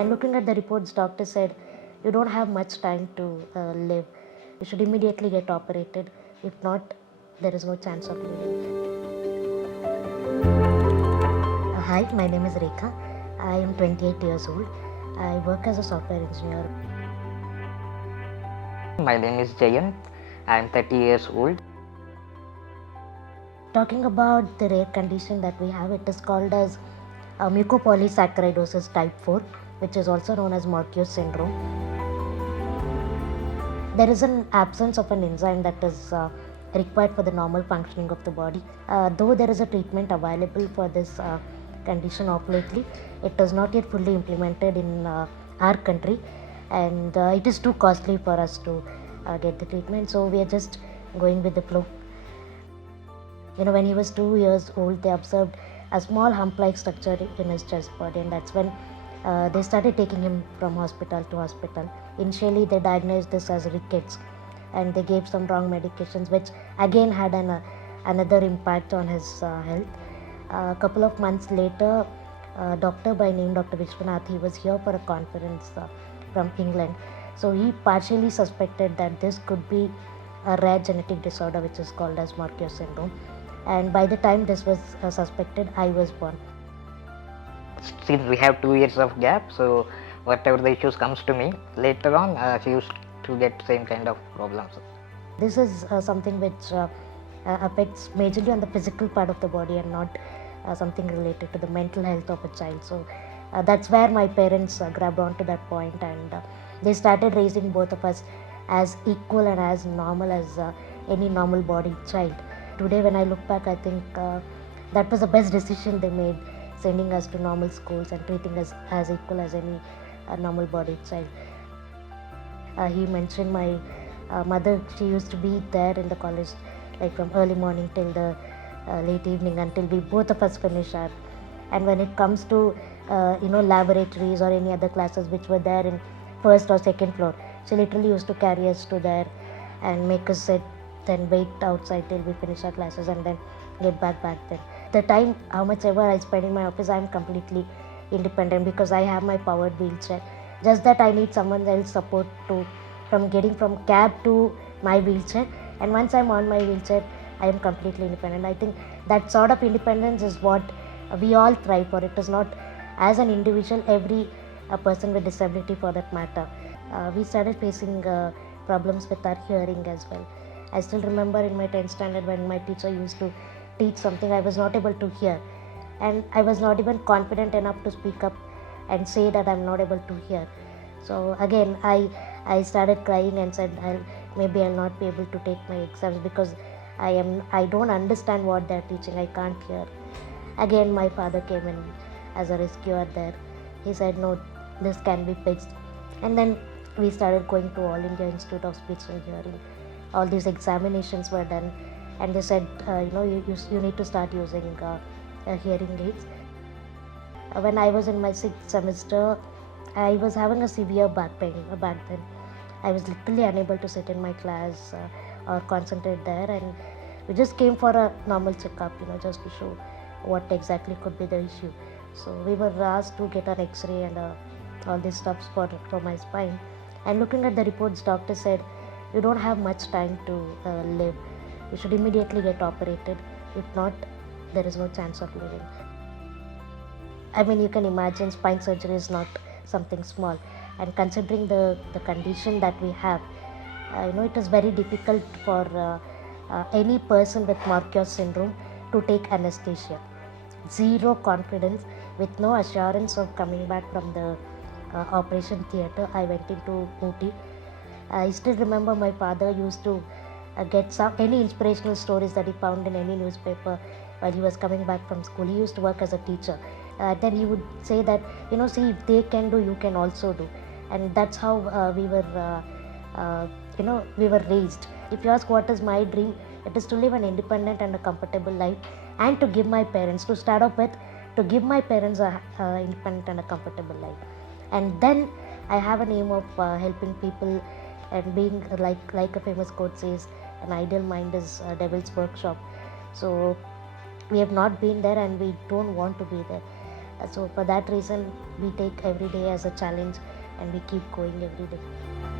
And looking at the reports, doctor said, you don't have much time to live. You should immediately get operated. If not, there is no chance of living. Hi, my name is Rekha. I am 28 years old. I work as a software engineer. My name is Jayanth. I am 30 years old. Talking about the rare condition that we have, it is called as mucopolysaccharidosis type 4, which is also known as Morquio syndrome. There is an absence of an enzyme that is required for the normal functioning of the body. Though there is a treatment available for this condition of lately, it is not yet fully implemented in our country, and it is too costly for us to get the treatment, so we are just going with the flow. When he was 2 years old, they observed a small hump-like structure in his chest body, and that's when they started taking him from hospital to hospital. Initially, they diagnosed this as rickets, and they gave some wrong medications, which again had another impact on his health. A couple of months later, a doctor by name Dr. Vishwanath, he was here for a conference from England. So he partially suspected that this could be a rare genetic disorder which is called as Morquio syndrome. And by the time this was suspected, I was born. Since we have 2 years of gap, so whatever the issues comes to me, later on she used to get same kind of problems. This is something which affects majorly on the physical part of the body and not something related to the mental health of a child. So that's where my parents grabbed onto that point, and they started raising both of us as equal and as normal as any normal bodied child. Today when I look back, I think that was the best decision they made, sending us to normal schools and treating us as equal as any normal bodied child. He mentioned my mother, she used to be there in the college like from early morning till the late evening until we both of us finish our. And when it comes to laboratories or any other classes which were there in first or second floor, she literally used to carry us to there and make us sit, then wait outside till we finish our classes and then get back then. The time, how much ever I spend in my office, I am completely independent because I have my powered wheelchair. Just that I need someone else support from getting from cab to my wheelchair, and once I'm on my wheelchair, I am completely independent. I think that sort of independence is what we all thrive for. It is not as an individual, every person with disability for that matter. We started facing problems with our hearing as well. I still remember in my 10th standard when my teacher used to teach something, I was not able to hear, and I was not even confident enough to speak up and say that I'm not able to hear. So again, I started crying and said maybe I'll not be able to take my exams because I don't understand what they're teaching, I can't hear. Again, my father came in as a rescuer there. He said, no, this can be fixed. And then we started going to All India Institute of Speech and Hearing. All these examinations were done, and they said, you need to start using hearing aids. When I was in my 6th semester, I was having a severe back pain back then. I was literally unable to sit in my class or concentrate there, and we just came for a normal checkup, just to show what exactly could be the issue. So we were asked to get an X-ray and all these stuffs for my spine. And looking at the reports, doctor said, you don't have much time to live. You should immediately get operated. If not, there is no chance of living. I mean, you can imagine spine surgery is not something small, and considering the condition that we have, it is very difficult for any person with Morquio syndrome to take anesthesia. Zero confidence, with no assurance of coming back from the operation theatre, I went into OT. I still remember my father used to get any inspirational stories that he found in any newspaper while he was coming back from school. He used to work as a teacher. Then he would say that, see, if they can do, you can also do. And that's how we were raised. If you ask what is my dream, it is to live an independent and a comfortable life, and to give my parents, to start off with, to give my parents a independent and a comfortable life. And then I have an aim of helping people, and being like a famous quote says, an ideal mind is a devil's workshop. So we have not been there, and we don't want to be there. So for that reason, we take every day as a challenge and we keep going every day.